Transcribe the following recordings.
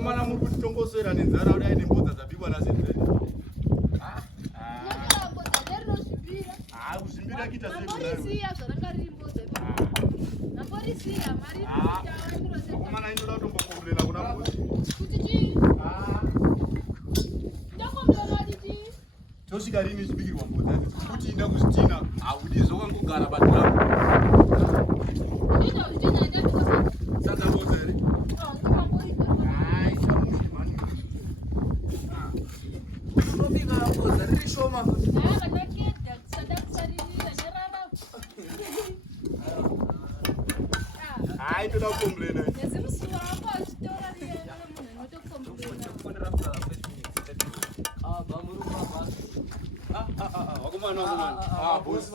Wakomana muri kutongosera nenzara udai nembodza dzabikwa nasenzeni. Kuzvimbira kita sei wakomana inoda kutombokomborera kuna mbuzi. Tosvika rini chibikirwa mbudzi kuti inda kuzvitina haudi zvokangogara padhiramu. Sadza mbodza here? Unobika mbodza riri shoma. Hai toda kukomborera.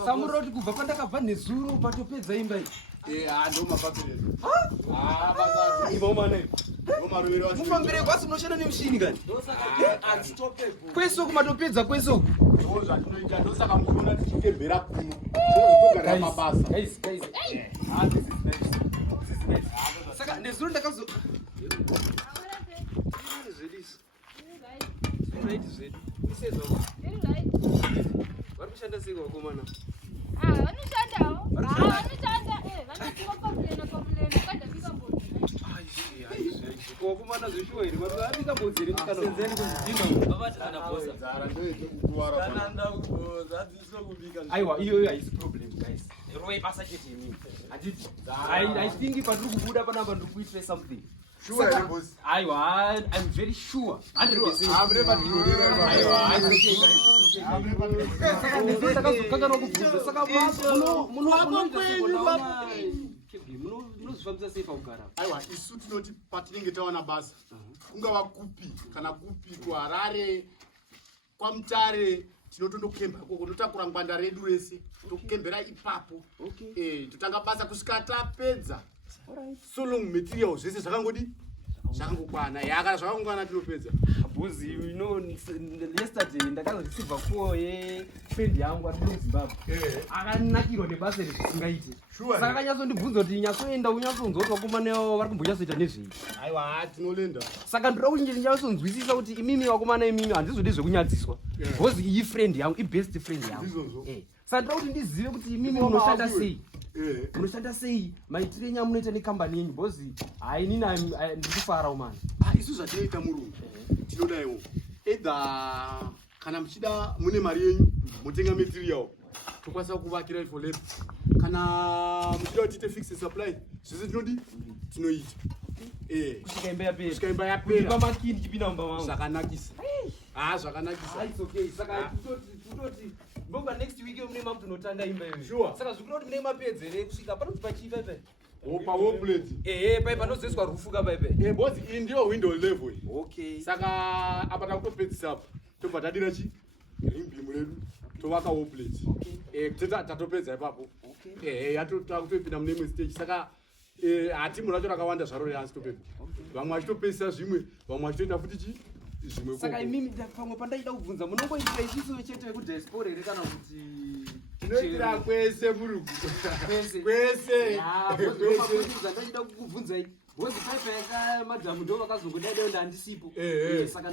Samuroti kubva pandakabva nezuro patopedza imba iyi. Ndo mafambirero. Basa ivo mane. Ngomaruviro wacho. Mufambire kwasi munoshanda nemushini kani? Kwesoko matopedza kwesoko. Ndo zvatinoita ndosaka muchiona tichitembera kuno. Togara mabasa. Guys. This is nice. Saka nezuro ndakazo. Varikushanda sei wakomana? Vanoshandawo. Wakomana zveshuwa here varikubika mbodzi here mukanasenzeni kuzvidinga vavati kana bosa. Zara ndoite kukuwara. Kana ndakuboza hadzisi kubika. Aiwa iyoyo haisi problem guys. Rove basa chete inini. Handiti. I think patiri kubuda panapa ndiri kuitira something. Sure here boss. Aiwa I'm very sure. 100%. Hamre patirorera. Aiwa saka ndakazokakana kubvunza saka munozvifambisa sei pakugara. Aiwa isu tinoti patinenge tawana basa kungava kupi kana kupi kuHarare kwaMutare tinotondokemba koko totakura ngwanda redu rese tokembera ipapo. Totanga basa kusvika tapedza. So long material zvese zvakangodi zvakangokwana kana zvakangokwana tinopedza. Buzi you know yesterday ndakazoreceiva call yefriend yangu ari muZimbabwe. Akanakirwa nebasa iri zvisingaiti. Saka akanyatsondibvunza kuti nyatsoenda unyatsonzwa wakomana vari kumbonyatsoita nezvei. Aiwa tinolenda. Saka ndoda kuti ndinyatsonzwisisa kuti imimi wakomana imimi handizodi zvekunyadziswa. Because iyi friend yangu ibest friend yangu. Saka ndoda kuti ndizive kuti imimi munoshanda sei. Munoshanda sei maitire nyaya munoita nekambani yenyu because inini ndikufara umana. Isu zvatinoita murungu tinodaiwo either kana muchida mune mari yenyu motenga material tokwanisa kuvakira for lab kana muchida kuti tiite fixed supply zvese tinodi tinoita. Kusvika imba yapera. Kusvika imba yapera. Pamakini chipinda mumba mangu. Zvakanakisa. Zvakanakisa. It's okay. Saka tutoti mbonga next week mune mamu tunotanga imba iyo. Sure. Saka zvikuda kuti mune mapedzere kusvika panoti pachiva ipa. Pa wall plate. Pai panozoiswa rufu kapa ipa. Boss iyi ndiyo window level. Okay. Saka apa takutopedzisa apa tobva tadira chi rimbimu redu tovaka wall plate. Tatopedza ipapo. Takutopinda mune imwe stage. Saka hatimu racho rakawanda zvaro rehansi topedza. Vamwe vachitopedzisa zvimwe, vamwe vachitoita futi chi zvimwe. Saka imimi pamwe pandaida kubvunza munongoitira isusu chete vekudiaspora here kana kuti tinoitira kwese murugu. Kwese. Ndaida kukubvunzai because paipa yakamadhamu ndo vakazongodaidaiwo ndandisipo. Saka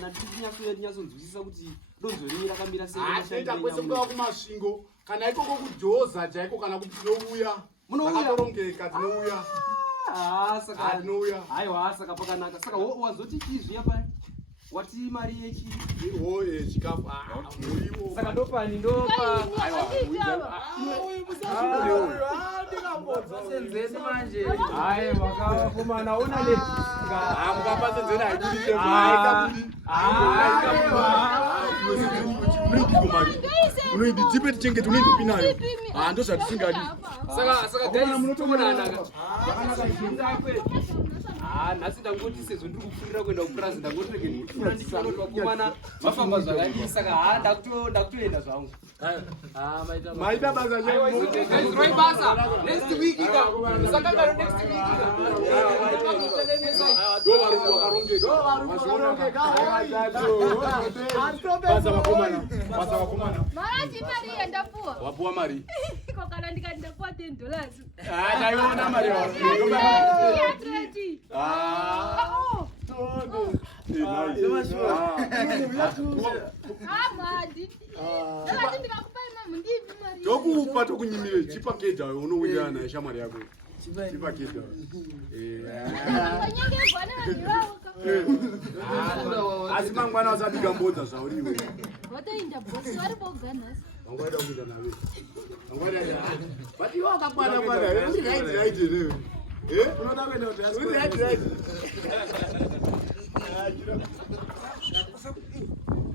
ndinyatsonzwisisa kuti donzo rinyi rakamira sei. Tinoita kwese kungava kumasvingo kana ikoko kujoza chaiko kana kuti tinouya. Zvakatorongeka tinouya. Saka tinouya. Aiwa saka pakanaka. Saka wazoti chizviya paya wati mari yechi chikafu muriwo. Saka ndopani ndopa. Senzeni manje. Wakakomana una le. Mukapa senzeni haibudise unoidi tipe tichenge tunoidipi nayo. Ndo zvatisingadi. Saka guys munotomonana. Zvakanaka zvinda kwe. Nhasi ndangoti sezvo ndiri kufundira kuenda kupurazi ndangoti rege ndikufunda ndichiona vakomana vafamba zvakadii saka ndakutoenda zvangu. Maita basa roi basa next week saka karo next week basa vakomana Marachi mari yandapuwa. wapuwa mari Kokana ndikati ndapuwa $10. Ndaiona mari Ya 20. Ah. Oh. Madi. Ndakati ndikakupa imwe ndipi mari. Tokupa tokunyimire chipa keda unowinda na shamari yako. Chipa keda. Nyenge bwana ndiwaoka. Asimangwana asabiga mbodza zvauriwe. Watoinda bosi vari boganas. Wangwada kuita nawe. Wangwada ya. But you are kwana kwana. Right leo. Unoda kwenda uti. Right.